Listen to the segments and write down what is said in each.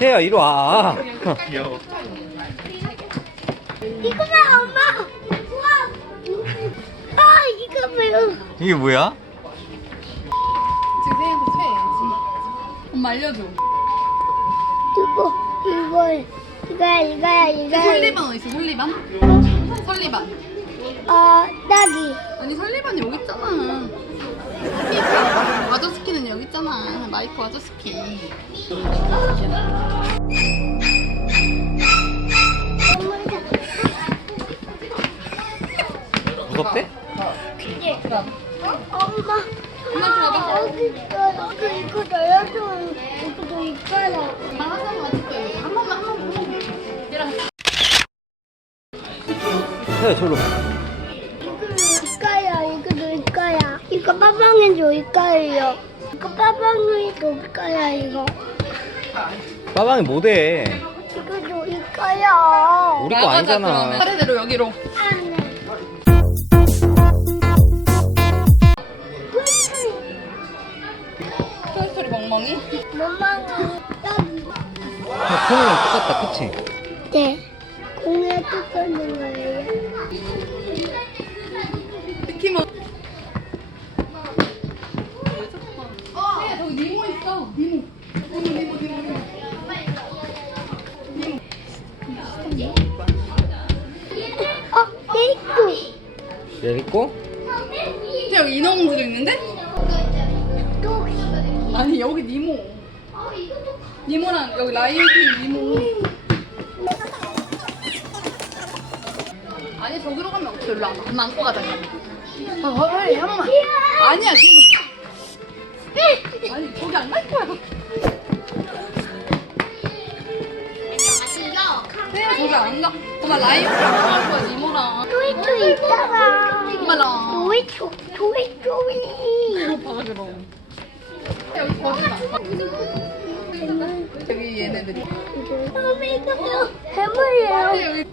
태야 이리 와. 귀여워. 이거 봐 엄마. 우와. 아 이거 봐요. 이게 뭐야? 지금 최애야지. 엄마 알려줘. 이거 이거 이거야 이거야 이거야. 설리반 어디 있어? 설리반? 설리반. 어 딸기. 아니 설리반이 여기 있잖아. 와저스키는 여기 있잖아. 마이크 와저스키. 무섭대? 엄마. 엄마 봐봐. 여기 여기 이거 넣어줘. 이거도 있잖아. 엄마 한 번만 와줄게. 한 번만 한 번만. 얘랑 태야 저로. 이거 넣을까요? 이거 넣을까요? 이거 빠방에 넣을까요? 이거 빠방에 넣을까요? 이거 빠방이 뭐대? 이거 넣을까요? 우리 거 아니잖아. 차례대로 여기로. 안 해. 토이스토리 멍멍이. 엄마가 딸기. 콩이랑 똑같다, 그치? 네. 공에 뜯는 거예요. 느낌은. 어, 저기 니모. 니모. 니모, 니모, 니모, 니모. 어, 케이크. 내리고? 저 여기 인어공주도 있는데? 또. 아니 여기 니모. 니모랑 여기 라이언 킹 니모. 아니 저기로 가면 없어. 일로 와봐. 엄마 안고 가자. 그냥. 아, 빨리 한 번만. 아니야 지금. 아니 저기 안 갈 거야. 네 저기 안 가. 엄마 라이언 킹할 거야 니모랑. 토이토 있잖아. 엄마랑. 토이토, 토이토이. 봐 그럼. 여기 거기다. 여기 얘네들이. 엄마 이거 뭐 해물이에요. 여기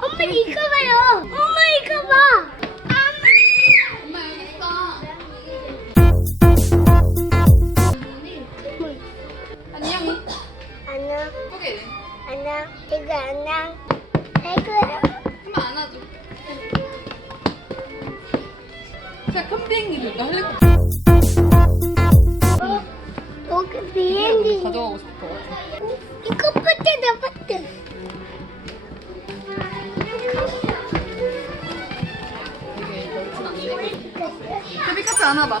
엄마 이거 봐 줄까? 헬리콥터 어, 여기 비행기. 가져가고 싶을 것 같아. 이거 파트다 파트. 데비카트 안아봐.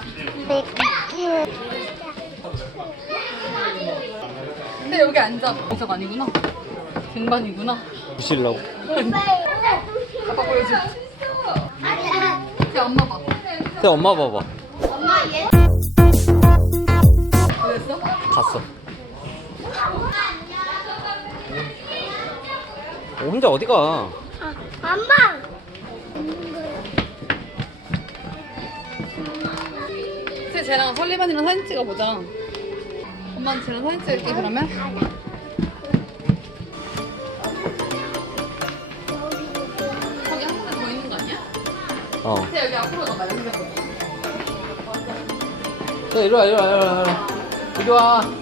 근데 여기 앉아. 여기서 아니구나. 쟁반이구나. 부실라고. 아빠 보여줘. 야 엄마 봐. 태야 엄마 봐봐. 그랬어? 갔어. 어, 혼자 어디 가? 아, 엄마. 이제 쟤랑 설리반이랑 사진 찍어보자. 엄마는 쟤랑 사진 찍을게 그러면. 어. 근데 여기 앞으로 여기 가봐. 태야 이리 와, 이리 와, 이리 와. 이리 와. 이리 와.